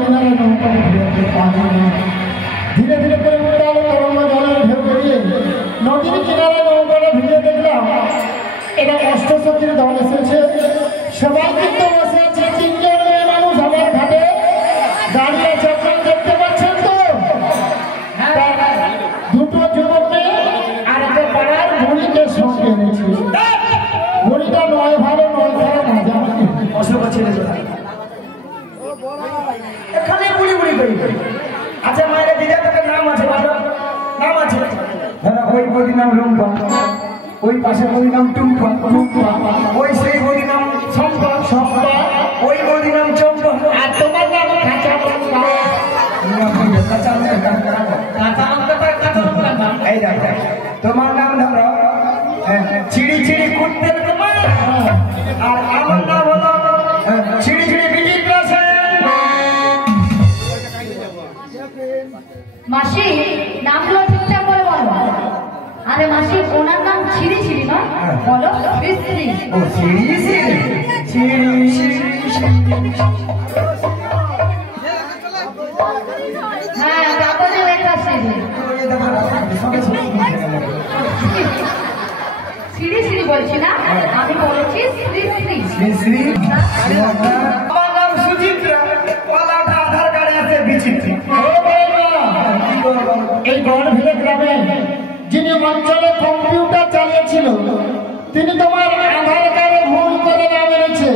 কিনারে নৌকা ভিড়তে পারি না। ধীরে ধীরে করে উত্তাল তরঙ্গ জলের ঢেউ বেরিয়ে নদীর কিনারে নৌকাটা ভিড়ে দেখলাম এটা অষ্টসখীর দল এসেছে। সবাই কিন্তু বসে আছে, তিনজন মেয়ে মানুষ আমার ঘাটে দাঁড়িয়ে আছে, আপনারা দেখতে পাচ্ছেন তো? দুটো যুবক মেয়ে আর একটা পাড়ার বুড়িকে সঙ্গে এনেছে। বুড়িটা নয় ভালো নয় খারাপ মজা অসুখ ছেড়ে এখানে বুড়ি বুড়ি করি। আচ্ছা মায়ের দিদা তাদের নাম আছে, নাম আছে দাদা। ওই বইটির নাম রুম্পা, ওই পাশে বইটির নাম টুম্পা, ওই সেই বইটির নাম সম্পা, ওই বইটির নাম চম্পা, আর তোমার নাম কাঁচা লঙ্কা। তোমার নাম ধরো চিড়ি চিড়ি কুত্তের তোমার, আর আমার নাম হলো চিড়ি চিড়ি বিচিত্র সেন। মাসি নামগুলো ঠিকঠাক করে বলো। আরে মাসি ওনার নাম ছিড়ি ছিড়ি নয়, বলো শ্রী। ও চিড়ি চিড়ি চিড়ি চিড়ি। হ্যাঁ কাগজে লেখা ছিড়ি ছিড়ি ছিড়ি বলছি না, আমি বলেছি শ্রী শ্রী শ্রী। আমার নাম সুচিত্রা, পালাটা আধার কার্ডে আছে বিচিত্রা। এই গড়ভিলে গ্রামে যিনি অঞ্চলে কম্পিউটার চালিয়েছিল তিনি তোমার আধার কার্ডে ভুল করে নাম এনেছে।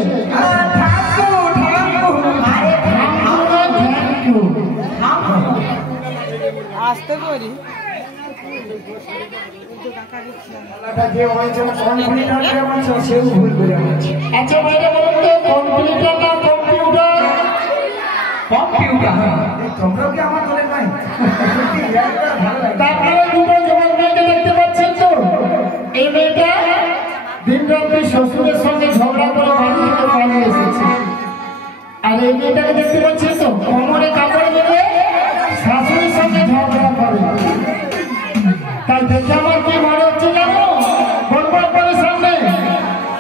আসতে করি আচ্ছা বাইরে বলুন তো কম্পিউটার না কম্পিউটার? কম্পিউটার। তোমরা কি আমার দলে নাই? তারপরে দুটো জবান মেয়েকে দেখতে পাচ্ছেন তো? এই মেয়েটা দিন রাত্রি শ্বশুরের সঙ্গে ঝগড়া করে বাড়ি থেকে পালিয়ে এসেছে। আর এই মেয়েটাকে দেখতে পাচ্ছেন তো কোমরে কাপড় দেবে শাশুড়ির সঙ্গে ঝগড়া করে। তাই দেখে আমার কি মনে হচ্ছে জানো? বলবো আপনাদের সামনে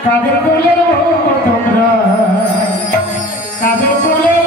কাদের কুলের বউ তোমরা, কাদের কুলের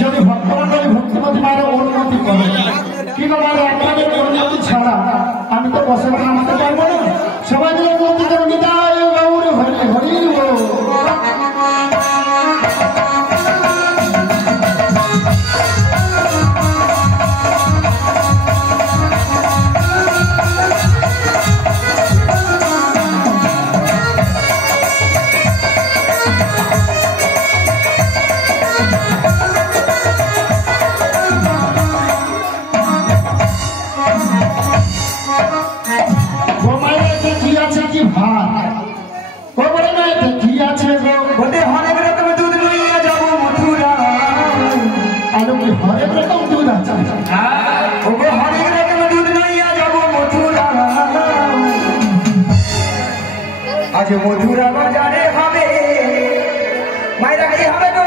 যদি ভক্তমন্ডলী ভক্তিমতী মায়ের অনুমতি করে কিংবা আপনাদের অনুমতি ছাড়া আমি তো বসে নামাতে পারবো হ্যাঁ ও বলে না এটা কি আছে গো ওতে অনেক রকম দুধ লইয়া যাবো মথুরা আলো কি হরেক রকম দুধ আছে ওকে অনেক রকম দুধ লইয়া যাবো মথুরা আজ মথুরা বাজারে হবে মাইরা কি হবে গো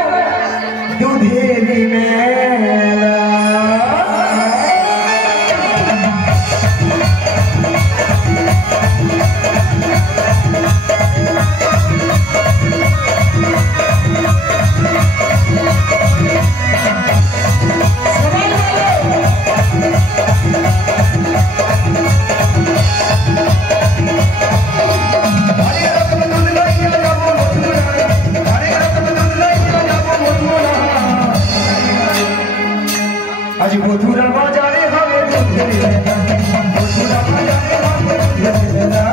দুধের মেলা আজ মথুরা বাজারে হবে দুধের মেলা মথুরা বাজারে হবে দুধের মেলা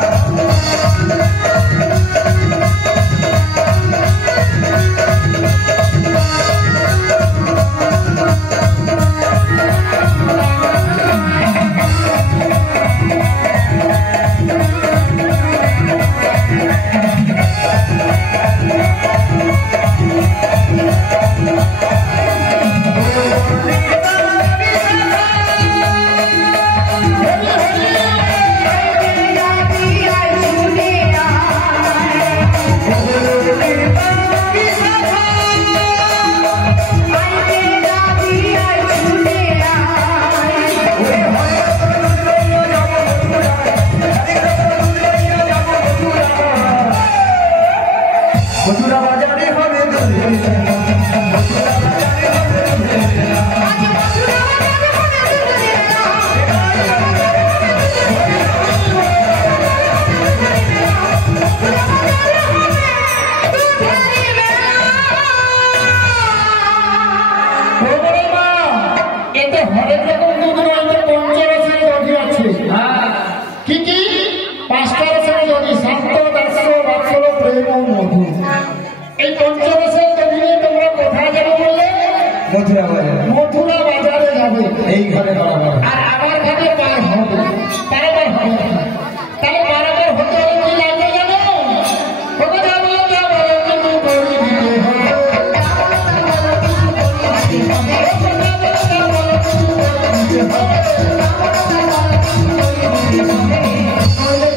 মথুরা বাজারে হবে দুধের মেলা মথুরা বাজারে হবে দুধের মেলা ও বলে না এতে হরেক রকম দুধ নয় এতে পঞ্চরসের দধি আছে কি কি 5টা রসের দধি শান্ত দাস্য বাৎসল্য প্রেম ও মধু এই পঞ্চরসের দধি নিয়ে তোমরা কোথায় যাবে বললে মথুরা বাজারে মথুরা বাজারে যাবে এই ঘরে বাবা আর আমার ঘাটে পার হবে পারাবার হবে তাহলে পারাবার হতে হলে কি লাগবে জানো ওকে যা বলো যা বলো কিন্তু করি দিতে হবে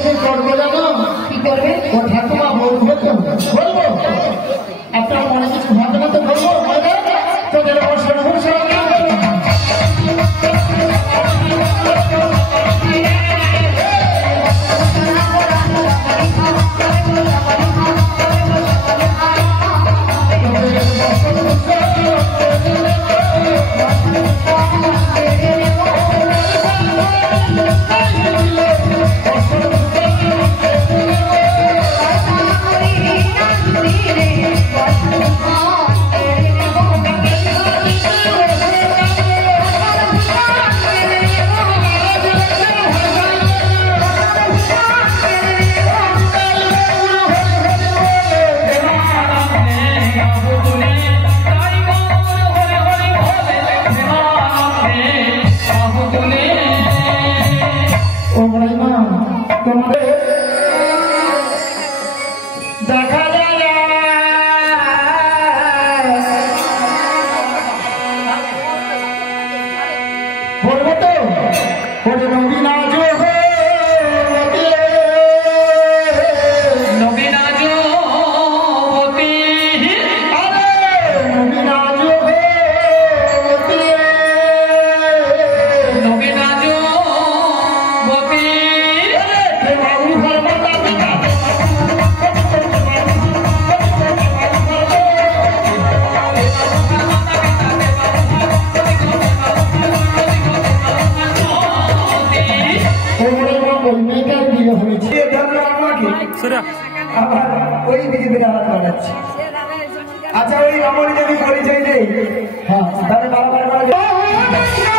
কি করবো জানো কি করবে? ও ঠাকুমা বলবো তো বলবো আপনার মনে কিছু ভাববে না তো বলবো তোদের অবসর ভূষণ ও বড়াই মা তোমাদের দেখা যায় বলবো তো ওরে নবীনা জো নবীনা যুবতী আরে নবীনা জো নবীনা যুবতী বাবু ঘর মাতা পিতা ওই মেয়েটার বিয়ে হয়েছে যে ধরলো আমাকে আবার ওই দিকে বেড়ে হাত বাড়াচ্ছে আচ্ছা ওই রমণী যদি পরিচয় দেই হ্যাঁ তাহলে বারবার করা যায়